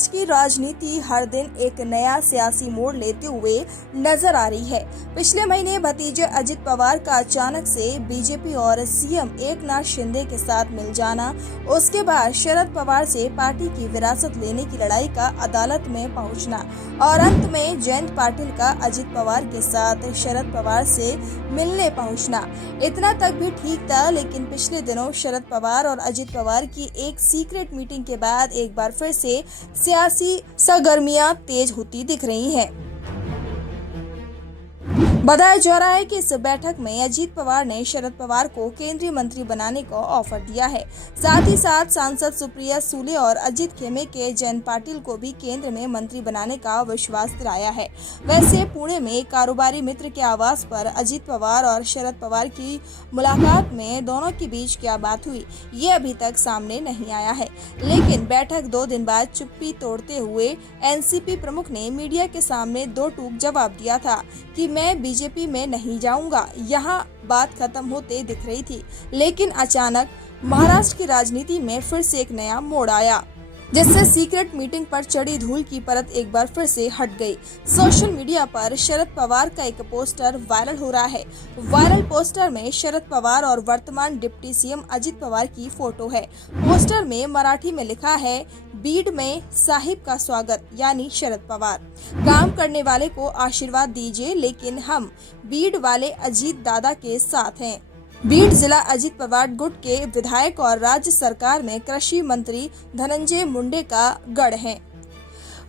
महाराष्ट्र की राजनीति हर दिन एक नया सियासी मोड़ लेते हुए नजर आ रही है। पिछले महीने भतीजे अजित पवार का अचानक से बीजेपी और सीएम एकनाथ शिंदे के साथ मिल जाना, उसके बाद शरद पवार से पार्टी की विरासत लेने की लड़ाई का अदालत में पहुंचना और अंत में जयंत पाटिल का अजित पवार के साथ शरद पवार से मिलने पहुंचना। इतना तक भी ठीक था, लेकिन पिछले दिनों शरद पवार और अजित पवार की एक सीक्रेट मीटिंग के बाद एक बार फिर से सियासी सरगर्मियां तेज होती दिख रही हैं। बताया जा रहा है कि इस बैठक में अजित पवार ने शरद पवार को केंद्रीय मंत्री बनाने का ऑफर दिया है। साथ ही साथ सांसद सुप्रिया सुले और अजित खेमे के जयंत पाटिल को भी केंद्र में मंत्री बनाने का विश्वास दिलाया है। वैसे पुणे में कारोबारी मित्र के आवास पर अजित पवार और शरद पवार की मुलाकात में दोनों के बीच क्या बात हुई, ये अभी तक सामने नहीं आया है। लेकिन बैठक 2 दिन बाद चुप्पी तोड़ते हुए एनसीपी प्रमुख ने मीडिया के सामने दो टूक जवाब दिया था कि मैं बीजेपी में नहीं जाऊंगा। यहाँ बात खत्म होते दिख रही थी, लेकिन अचानक महाराष्ट्र की राजनीति में फिर से एक नया मोड़ आया, जिससे सीक्रेट मीटिंग पर चढ़ी धूल की परत एक बार फिर से हट गई। सोशल मीडिया पर शरद पवार का एक पोस्टर वायरल हो रहा है। वायरल पोस्टर में शरद पवार और वर्तमान डिप्टी सीएम अजित पवार की फोटो है। पोस्टर में मराठी में लिखा है, बीड में साहिब का स्वागत, यानी शरद पवार। काम करने वाले को आशीर्वाद दीजिए, लेकिन हम बीड वाले अजीत दादा के साथ हैं। बीड जिला अजित पवार गुट के विधायक और राज्य सरकार में कृषि मंत्री धनंजय मुंडे का गढ़ है।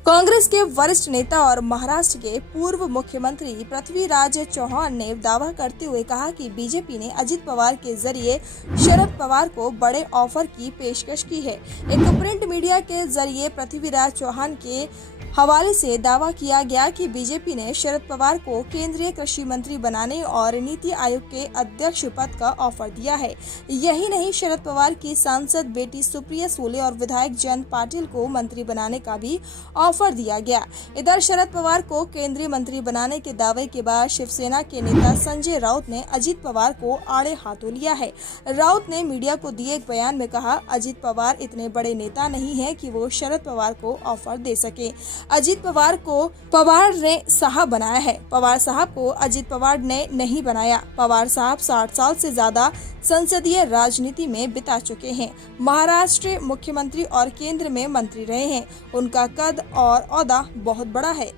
कांग्रेस के वरिष्ठ नेता और महाराष्ट्र के पूर्व मुख्यमंत्री पृथ्वीराज चौहान ने दावा करते हुए कहा कि बीजेपी ने अजित पवार के जरिए शरद पवार को बड़े ऑफर की पेशकश की है। एक प्रिंट मीडिया के जरिए पृथ्वीराज चौहान के हवाले से दावा किया गया कि बीजेपी ने शरद पवार को केंद्रीय कृषि मंत्री बनाने और नीति आयोग के अध्यक्ष पद का ऑफर दिया है। यही नहीं, शरद पवार की सांसद बेटी सुप्रिया सुले और विधायक जयंत पाटिल को मंत्री बनाने का भी ऑफर दिया गया। इधर शरद पवार को केंद्रीय मंत्री बनाने के दावे के बाद शिवसेना के नेता संजय राउत ने अजित पवार को आड़े हाथों लिया है। राउत ने मीडिया को दिए एक बयान में कहा, अजित पवार इतने बड़े नेता नहीं है कि वो शरद पवार को ऑफर दे सके। अजित पवार को पवार ने साहब बनाया है, पवार साहब को अजित पवार ने नहीं बनाया। पवार साहब 60 साल से ज्यादा संसदीय राजनीति में बिता चुके हैं। महाराष्ट्र मुख्यमंत्री और केंद्र में मंत्री रहे हैं। उनका कद और ओहदा बहुत बड़ा है।